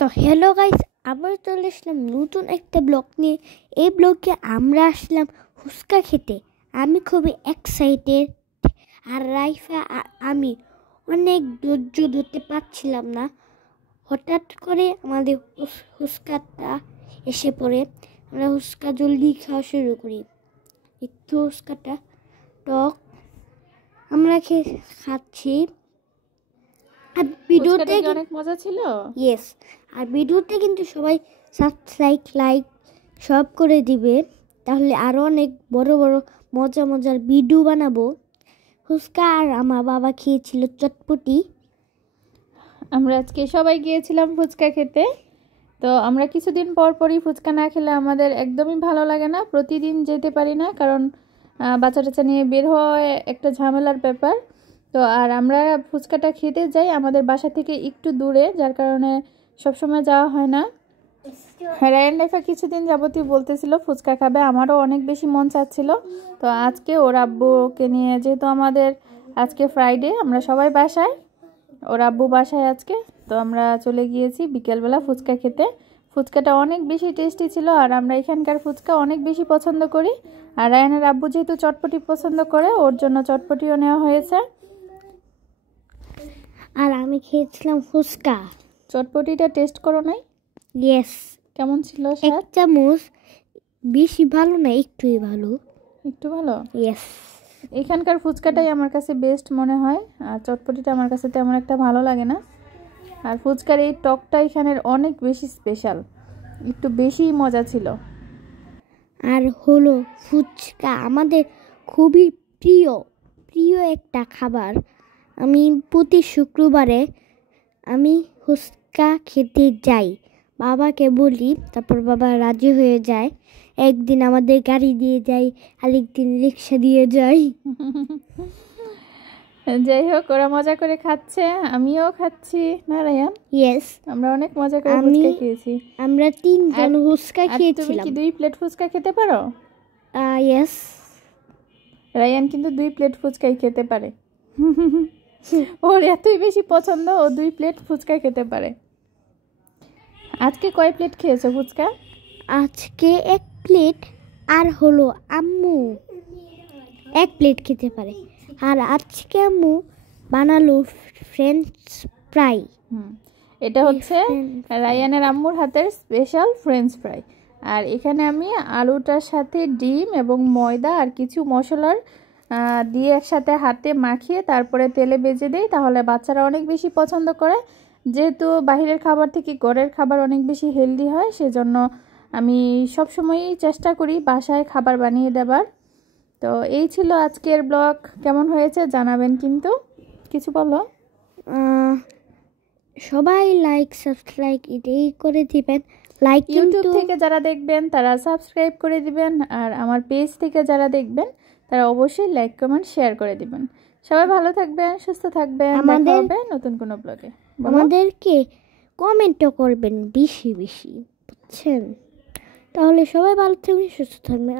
তো hello guys, আবার চলে আসলাম নতুন একটা ব্লগ নিয়ে। এই ব্লগে আমরা আসলাম ফুচকা খেতে। আমি খুবই এক্সাইটেড, আর রাইফা আমি অনেক ধৈর্য ধরতে পারছিলাম না। হঠাৎ করে আমাদের ফুচকাটা এসে পড়ে। আমরা ফুচকা জলদি খাওয়া শুরু করি। একটু ফুচকাটা টক, আমরা খাচ্ছি। আর ভিডিওতে অনেক মজা ছিল। ইয়েস, আর ভিডিওতে কিন্তু সবাই সাবস্ক্রাইব, লাইক সব করে দিবে, তাহলে আরও অনেক বড় বড় মজার ভিডিও বানাবো। ফুচকা আর আমার বাবা খেয়েছিল চটপটি। আমরা আজকে সবাই গিয়েছিলাম ফুচকা খেতে। তো আমরা কিছুদিন পর পরই ফুচকা না খেলে আমাদের একদমই ভালো লাগে না। প্রতিদিন যেতে পারি না, কারণ বাচ্চা টাচ্চা নিয়ে বের হয় একটা ঝামেলার ব্যাপার। তো আর আমরা ফুচকাটা খেতে যাই আমাদের বাসা থেকে একটু দূরে, যার কারণে সবসময় যাওয়া হয় না। রায়ান লাইফা কিছুদিন যাবতীয় বলতেছিল ফুচকা খাবে, আমারও অনেক বেশি মন চাচ্ছিল। তো আজকে ওর আব্বুকে নিয়ে, যেহেতু আমাদের আজকে ফ্রাইডে, আমরা সবাই বাসায়, ওর আব্বু বাসায় আজকে, তো আমরা চলে গিয়েছি বিকেলবেলা ফুচকা খেতে। ফুচকাটা অনেক বেশি টেস্টি ছিল, আর আমরা এখানকার ফুচকা অনেক বেশি পছন্দ করি। আর রায়ানের আব্বু যেহেতু চটপটি পছন্দ করে, ওর জন্য চটপটিও নেওয়া হয়েছে। আর আমি খেয়েছিলাম ফুচকা। চটপটিটা টেস্ট করো নাই? ইয়েস। কেমন ছিল? এক চামচ, বেশি ভালো না, একটুই ভালো। একটু ভালো? ইয়েস। এখানকার ফুচকাটাই আমার কাছে বেস্ট মনে হয়, আর চটপটিটা আমার কাছে তেমন একটা ভালো লাগে না। আর ফুচকার এই টকটা এখানের অনেক বেশি স্পেশাল, একটু বেশি মজা ছিল। আর হলো ফুচকা আমাদের খুবই প্রিয় প্রিয় একটা খাবার। আমি প্রতি শুক্রবারে আমি ফুচকা খেতে যাই, বাবাকে বলি, তারপর বাবা রাজি হয়ে যায়। একদিন আমাদের গাড়ি দিয়ে যাই, আরেকদিন রিক্সা দিয়ে যাই। যাই হোক, ওরা মজা করে খাচ্ছে, আমিও খাচ্ছি না রায়ান? ইয়েস, আমরা অনেক মজা করে ফুচকা খেয়েছি। আমরা 3 জন ফুচকা খেয়েছিলাম। তুমি কি 2 প্লেট ফুচকা খেতে পারো? ইয়েস। রায়ান কিন্তু 2 প্লেট ফুচকাই খেতে পারে। ওর এতই বেশি পছন্দ, ও 2 প্লেট ফুচকা খেতে পারে। আজকে কয় প্লেট খেয়েছো ফুচকা? আজকে 1 প্লেট, আর হলো আম্মু 1 প্লেট খেতে পারে। আর আজকে আম্মু বানালো ফ্রেঞ্চ ফ্রাই। এটা হচ্ছে রায়ানের আম্মুর হাতের স্পেশাল ফ্রেঞ্চ ফ্রাই। আর এখানে আমি আলুটার সাথে ডিম এবং ময়দা আর কিছু মশলার দিয়ে একসাথে হাতে মাখিয়ে তারপরে তেলে ভেজে দেই, তাহলে বাচ্চারা অনেক বেশি পছন্দ করে। যেহেতু বাইরের খাবার থেকে ঘরের খাবার অনেক বেশি হেলদি হয়, সেজন্য আমি সবসময়ই চেষ্টা করি বাসায় খাবার বানিয়ে দেবার। তো এই ছিল আজকের ব্লগ। কেমন হয়েছে জানাবেন কিন্তু। কিছু বলো? সবাই লাইক, সাবস্ক্রাইব এটাই করে দিবেন। লাইক ইউটিউব থেকে যারা দেখবেন তারা সাবস্ক্রাইব করে দিবেন, আর আমার পেজ থেকে যারা দেখবেন তারা অবশ্যই লাইক, কমেন্ট, শেয়ার করে দিবেন। সবাই ভালো থাকবেন, সুস্থ থাকবেন, দেখা হবে নতুন কোনো ব্লগে। আমাদেরকে কমেন্টও করবেন বেশি বেশি, বুঝছেন? তাহলে সবাই ভালো থাকবেন, সুস্থ থাকবেন।